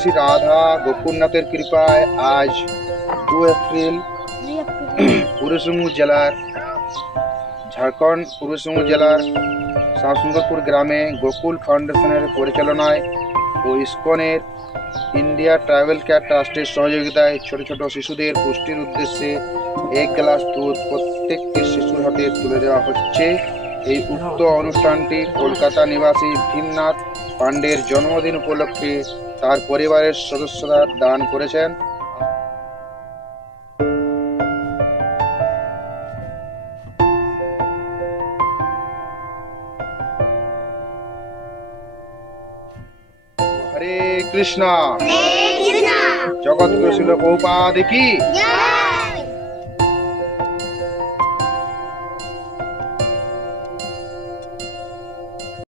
শ্রী রাধা গোকুলনাথের কৃপায় আজ 2 এপ্রিল পূর্ব সিংভূম জেলার ঝাড়খণ্ড পূর্ব সিংভূম জেলার শাহসুন্দরপুর গ্রামে গোকুল ফাউন্ডেশনের পরিচালনায় ও ইসকনের ইন্ডিয়া ট্রাইবেল কেয়ার ট্রাস্টের সহযোগিতায় ছোট ছোট শিশুদের পুষ্টির উদ্দেশ্যে 1 গ্লাস দুধ প্রত্যেকটি শিশুর হাতে তুলে দেওয়া হচ্ছে। এই উক্ত অনুষ্ঠানটি কলকাতা নিবাসী ভীমনাথ পাণ্ডের জন্মদিন উপলক্ষে তার পরিবারের সদস্যরা দান করেছেন। হরে কৃষ্ণ। জগৎগুরু শিল প্রভুপাদ কি।